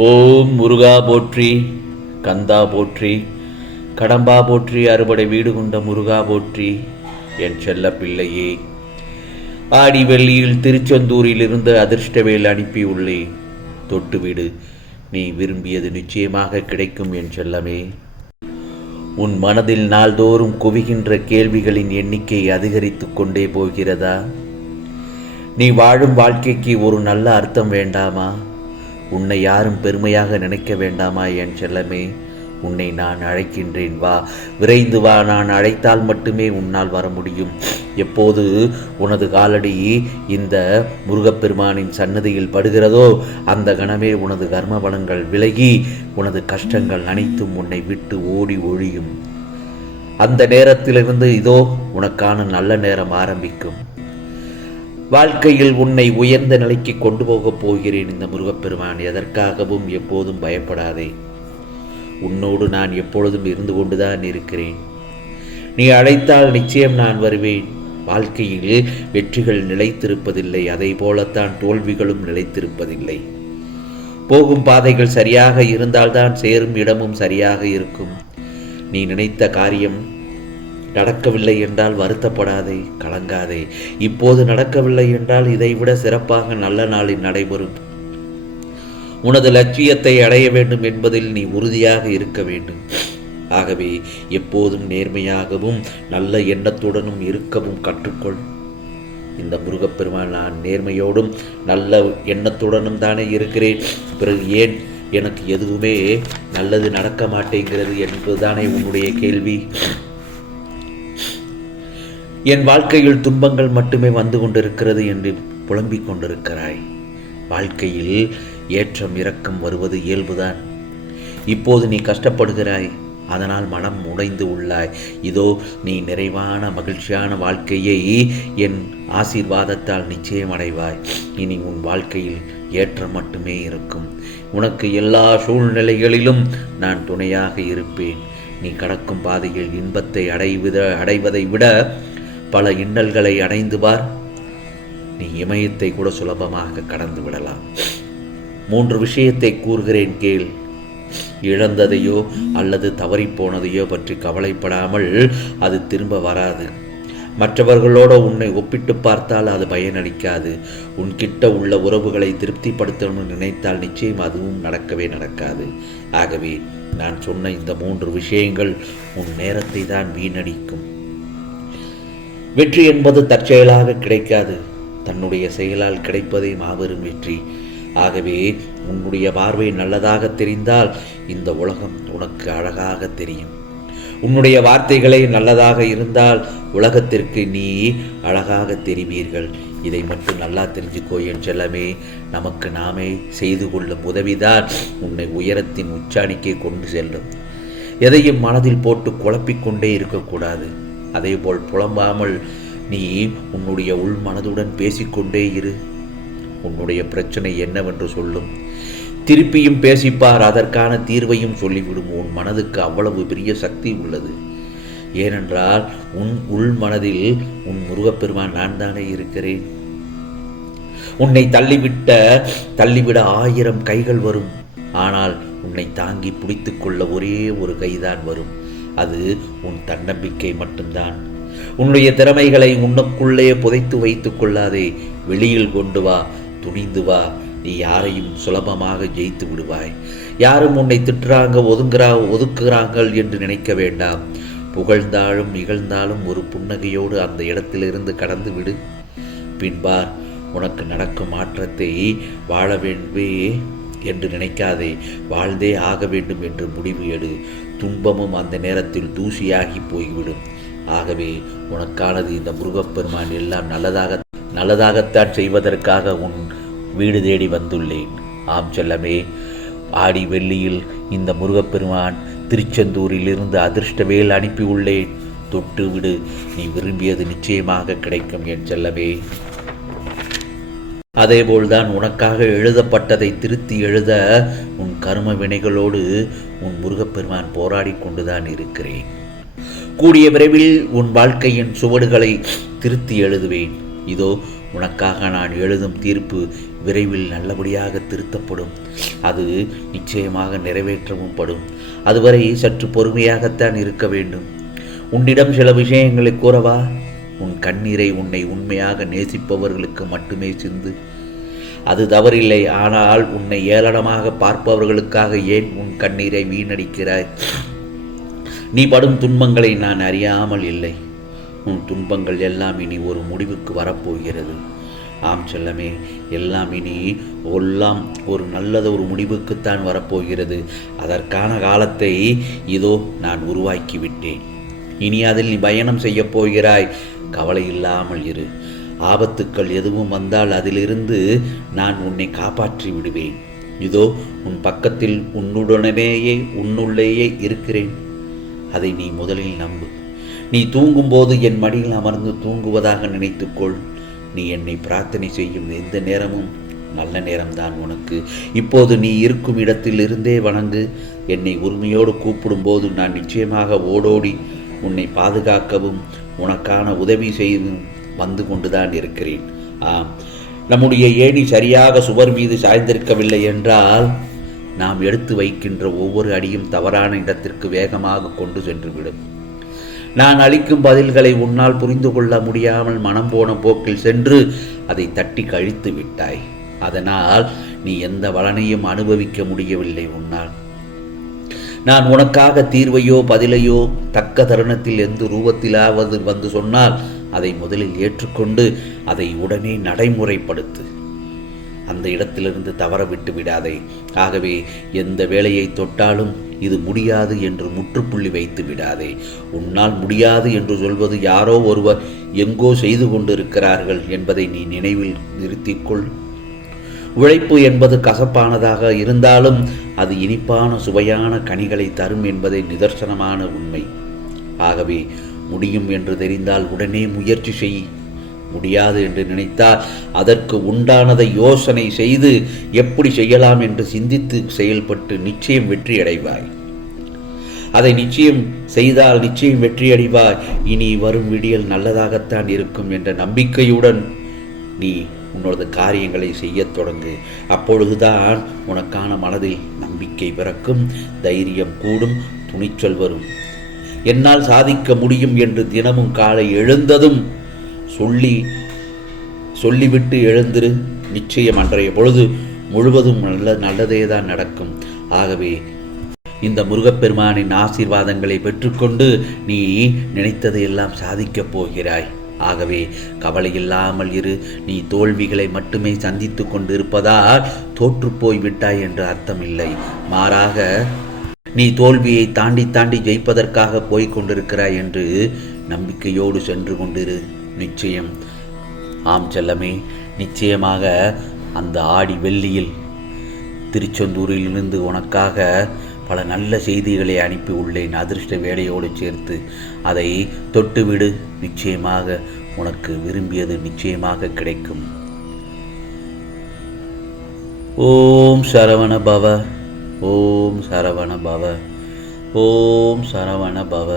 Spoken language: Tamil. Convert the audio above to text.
ஓம் முருகா போற்றி, கந்தா போற்றி, கடம்பா போற்றி, அறுபடை வீடு கொண்ட முருகா போற்றி. என் செல்ல பிள்ளையே, ஆடி வெள்ளியில் திருச்செந்தூரில் இருந்து அதிர்ஷ்டவேல் அனுப்பியுள்ளேன். தொட்டுவிடு, நீ விரும்பியது நிச்சயமாக கிடைக்கும் என் செல்லமே. உன் மனதில் நாள்தோறும் குவிகின்ற கேள்விகளின் எண்ணிக்கை அதிகரித்து கொண்டே போகிறதா? நீ வாழும் வாழ்க்கைக்கு ஒரு நல்ல அர்த்தம் வேண்டாமா? உன்னை யாரும் பெருமையாக நினைக்க வேண்டாமா என் செல்லமே? உன்னை நான் அழைக்கின்றேன், வா, விரைந்து வா. நான் அழைத்தால் மட்டுமே உன்னால் வர முடியும். எப்போது உனது காலடி இந்த முருகப்பெருமானின் சன்னதியில் படுகிறதோ அந்த கணமே உனது கர்ம பலங்கள் விலகி உனது கஷ்டங்கள் அனைத்தும் உன்னை விட்டு ஓடி ஒழியும். அந்த நேரத்திலிருந்து இதோ உனக்கான நல்ல நேரம் ஆரம்பிக்கும். வாழ்க்கையில் உன்னை உயர்ந்த நிலைக்கு கொண்டு போகப் போகிறேன் இந்த முருகப்பெருமான். எதற்காகவும் எப்போதும் பயப்படாதே. உன்னோடு நான் எப்பொழுதும் இருந்து கொண்டுதான் இருக்கிறேன். நீ அழைத்தால் நிச்சயம் நான் வருவேன். வாழ்க்கையில் வெற்றிகள் நிலைத்திருப்பதில்லை, அதை போலத்தான் தோல்விகளும் நிலைத்திருப்பதில்லை. போகும் பாதைகள் சரியாக இருந்தால்தான் சேரும் இடமும் சரியாக இருக்கும். நீ நினைத்த காரியம் நடக்கவில்லை என்றால் வருத்தப்படாதே, கலங்காதே. இப்போது நடக்கவில்லை என்றால் இதைவிட சிறப்பாக நல்ல நாளில் நடைபெறும். உனது லட்சியத்தை அடைய வேண்டும் என்பதில் நீ உறுதியாக இருக்க வேண்டும். ஆகவே எப்போதும் நேர்மையாகவும் நல்ல எண்ணத்துடனும் இருக்கவும் கற்றுக்கொள். இந்த முருகப்பெருமான் நான் நேர்மையோடும் நல்ல எண்ணத்துடனும் தானே இருக்கிறேன். பிறகு ஏன் எனக்கு எதுவுமே நல்லது நடக்க மாட்டேங்கிறது என்பதுதானே உன்னுடைய கேள்வி. என் வாழ்க்கையில் துன்பங்கள் மட்டுமே வந்து கொண்டிருக்கிறது என்று புலம்பிக் கொண்டிருக்கிறாய். வாழ்க்கையில் ஏற்றம் இறக்கம் வருவது இயல்புதான். இப்போது நீ கஷ்டப்படுகிறாய், அதனால் மனம் உடைந்து உள்ளாய். இதோ நீ நிறைவான மகிழ்ச்சியான வாழ்க்கையை என் ஆசீர்வாதத்தால் நிச்சயம் அடைவாய். இனி உன் வாழ்க்கையில் ஏற்றம் மட்டுமே இருக்கும். உனக்கு எல்லா சூழ்நிலைகளிலும் நான் துணையாக இருப்பேன். நீ கடக்கும் பாதையில் இன்பத்தை அடைவதை விட பல இன்னல்களை அடைந்து பார். நீ இமயத்தை கூட சுலபமாக கடந்து விடலாம். 3 விஷயத்தை கூறுகிறேன் கேள். இழந்ததையோ அல்லது தவறிப்போனதையோ பற்றி கவலைப்படாமல். அது திரும்ப வராது. மற்றவர்களோடு உன்னை ஒப்பிட்டு பார்த்தால் அது பயனளிக்காது. உன்கிட்ட உள்ள உறவுகளை திருப்திப்படுத்தணும்னு நினைத்தால் நிச்சயம் அதுவும் நடக்கவே நடக்காது. ஆகவே நான் சொன்ன இந்த 3 விஷயங்கள் உன் நேரத்தை தான் வீணடிக்கும். வெற்றி என்பது தற்செயலாக கிடைக்காது. தன்னுடைய செயலால் கிடைப்பதே மாபெரும் வெற்றி. ஆகவே உன்னுடைய பார்வை நல்லதாக தெரிந்தால் இந்த உலகம் உனக்கு அழகாக தெரியும். உன்னுடைய வார்த்தைகளே நல்லதாக இருந்தால் உலகத்திற்கு நீ அழகாக தெரிவீர்கள். இதை மட்டும் நல்லா தெரிஞ்சுக்கோ என் செல்லமே. நமக்கு நாமே செய்து கொள்ளும் உதவிதான் உன்னை உயரத்தின் உச்சாணிக்கே கொண்டு செல்லும். எதையும் மனதில் போட்டு குழப்பிக்கொண்டே இருக்கக்கூடாது. அதேபோல் புலம்பாமல் நீ உன்னுடைய உள் மனதுடன் பேசிக்கொண்டே இரு. உன்னுடைய பிரச்சனை என்னவென்று சொல்லும். திருப்பியும் பேசிப்பார், அதற்கான தீர்வையும் சொல்லிவிடும். உன் மனதுக்கு அவ்வளவு பெரிய சக்தி உள்ளது. ஏனென்றால் உன் உள் மனதில் உன் முருகப்பெருமான் நான் தானே இருக்கிறேன். உன்னை தள்ளிவிட 1000 கைகள் வரும். ஆனால் உன்னை தாங்கி பிடித்து கொள்ள ஒரே ஒரு கைதான் வரும். அது உன் தன்னம்பிக்கை மட்டும்தான். உன்னுடைய திறமைகளை உன்னுக்குள்ளே புதைத்து வைத்துக் கொள்ளாதே. வெளியில் கொண்டு வா, துணிந்து வா. நீ யாரையும் சுலபமாக ஜெயித்து விடுவாய். யாரும் உன்னை திட்டுறாங்க, ஒதுக்குறாங்கள் என்று நினைக்க வேண்டாம். புகழ்ந்தாலும் இகழ்ந்தாலும் ஒரு புன்னகையோடு அந்த இடத்திலிருந்து கடந்து விடு. பின்பார், உனக்கு நடக்கும் மாற்றத்தை வாழ வேண்டுமே என்று நினைக்காதே. வாழ்ந்தே ஆக வேண்டும் என்று முடிவு எடு. துன்பமும் அந்த நேரத்தில் தூசியாகி போய்விடும். ஆகவே உனக்கானது இந்த முருகப்பெருமான் எல்லாம் நல்லதாகத்தான் செய்வதற்காக உன் வீடு தேடி வந்துள்ளேன். ஆம் செல்லமே, ஆடி வெள்ளியில் இந்த முருகப்பெருமான் திருச்செந்தூரில் இருந்து அதிர்ஷ்டவேல் அனுப்பியுள்ளேன். தொட்டு விடு, நீ விரும்பியது நிச்சயமாக கிடைக்கும் என் செல்லமே. அதேபோல்தான் உனக்காக எழுதப்பட்டதை திருத்தி எழுத உன் கர்ம வினைகளோடு உன் முருகப்பெருமான் போராடி கொண்டுதான் இருக்கிறேன். கூடிய விரைவில் உன் வாழ்க்கையின் சுவடுகளை திருத்தி எழுதுவேன். இதோ உனக்காக நான் எழுதும் தீர்ப்பு விரைவில் நல்லபடியாக திருத்தப்படும். அது நிச்சயமாக நிறைவேற்றவும் படும். அதுவரை சற்று பொறுமையாகத்தான் இருக்க வேண்டும். உன்னிடம் சில விஷயங்களை கூறவா? உன் கண்ணீரை உன்னை உண்மையாக நேசிப்பவர்களுக்கு மட்டுமே சிந்து. அது தவறில்லை. ஆனால் உன்னை ஏளனமாக பார்ப்பவர்களுக்காக ஏன் உன் கண்ணீரை வீணடிக்கிறாய்? நீ படும் துன்பங்களை நான் அறியாமல் இல்லை. உன் துன்பங்கள் எல்லாம் இனி ஒரு முடிவுக்கு வரப்போகிறது. ஆம் செல்லமே, எல்லாம் இனி ஒரு நல்லதொரு முடிவுக்குத்தான் வரப்போகிறது. அதற்கான காலத்தை இதோ நான் உருவாக்கிவிட்டேன். இனி அதில் நீ பயணம் செய்ய போகிறாய். கவலை இல்லாமல் இரு. ஆபத்துக்கள் எதுவும் வந்தால் அதிலிருந்து நான் உன்னை காப்பாற்றி விடுவேன். இதோ உன் பக்கத்தில் உன்னுள்ளேயே இருக்கிறேன். அதை நீ முதலில் நம்பு. நீ தூங்கும்போது என் மடியில் அமர்ந்து தூங்குவதாக நினைத்துக்கொள். நீ என்னை பிரார்த்தனை செய்யும் எந்த நேரமும் நல்ல நேரம்தான் உனக்கு. இப்போது நீ இருக்கும் இடத்தில் இருந்தே வணங்கு. என்னை உரிமையோடு கூப்பிடும்போது நான் நிச்சயமாக ஓடோடி உன்னை பாதுகாக்கவும் உனக்கான உதவி செய்து வந்து கொண்டுதான் இருக்கிறேன். நம்முடைய ஏணி சரியாக சுவர் மீது சாய்ந்திருக்கவில்லை என்றால் நாம் எடுத்து வைக்கின்ற ஒவ்வொரு அடியும் தவறான இடத்திற்கு வேகமாக கொண்டு சென்றுவிடும். நான் அளிக்கும் பதில்களை உன்னால் புரிந்து கொள்ள முடியாமல் மனம் போன போக்கில் சென்று அதை தட்டி கழித்து விட்டாய். அதனால் நீ எந்த பலனையும் அனுபவிக்க முடியவில்லை. உன்னால் நான் உனக்காக தீர்வையோ பதிலையோ தக்க தருணத்தில் எந்த ரூபத்திலாவது வந்து சொன்னால் அதை முதலில் ஏற்றுக்கொண்டு அதை உடனே நடைமுறைப்படுத்து. அந்த இடத்திலிருந்து தவற விட்டு விடாதே. ஆகவே எந்த வேலையை தொட்டாலும் இது முடியாது என்று முற்றுப்புள்ளி வைத்து விடாதே. உன்னால் முடியாது என்று சொல்வது யாரோ ஒருவர் எங்கோ செய்து கொண்டிருக்கிறார்கள் என்பதை நீ நினைவில் நிறுத்திக்கொள். உழைப்பு என்பது கசப்பானதாக இருந்தாலும் அது இனிப்பான சுவையான கனிகளை தரும் என்பதை நிதர்சனமான உண்மை. ஆகவே முடியும் என்று தெரிந்தால் உடனே முயற்சி செய். முடியாது என்று நினைத்தால் அதற்கு உண்டானதை யோசனை செய்து எப்படி செய்யலாம் என்று சிந்தித்து செயல்பட்டு நிச்சயம் வெற்றி அடைவாய். அதை நிச்சயம் செய்தால் நிச்சயம் வெற்றி அடைவாய். இனி வரும் விடியல் நல்லதாகத்தான் இருக்கும் என்ற நம்பிக்கையுடன் நீ உன்னோட காரியங்களை செய்யத் தொடங்கு. அப்பொழுதுதான் உனக்கான மனதில் நம்பிக்கை பிறக்கும், தைரியம் கூடும், துணிச்சல் வரும். என்னால் சாதிக்க முடியும் என்று தினமும் காலை எழுந்ததும் சொல்லிவிட்டு எழுந்திரு. நிச்சயம் அன்றைய பொழுது முழுவதும் நல்லதே தான் நடக்கும். ஆகவே இந்த முருகப்பெருமானின் ஆசீர்வாதங்களை பெற்றுக்கொண்டு நீ நினைத்ததையெல்லாம் சாதிக்கப் போகிறாய். ஆகவே கவலை இல்லாமல் இரு. நீ தோல்விகளை மட்டுமே சந்தித்து கொண்டிருப்பதால் தோற்றுப்போய் விட்டாய் என்று அர்த்தமில்லை. மாறாக நீ தோல்வியை தாண்டி ஜெயிப்பதற்காக போய்க் கொண்டிருக்கிறாய் என்று நம்பிக்கையோடு சென்று கொண்டிரு. நிச்சயம். ஆம் செல்லமே, நிச்சயமாக அந்த ஆடி வெள்ளியில் திருச்செந்தூரிலிருந்து உனக்காக பல நல்ல செய்திகளை அனுப்பி உள்ளேன். அதிர்ஷ்ட வேலையோடு சேர்த்து அதை தொட்டுவிடு. நிச்சயமாக உனக்கு விரும்பியது நிச்சயமாக கிடைக்கும். ஓம் சரவண பவ. ஓம் சரவண பவ. ஓம் சரவண பவ.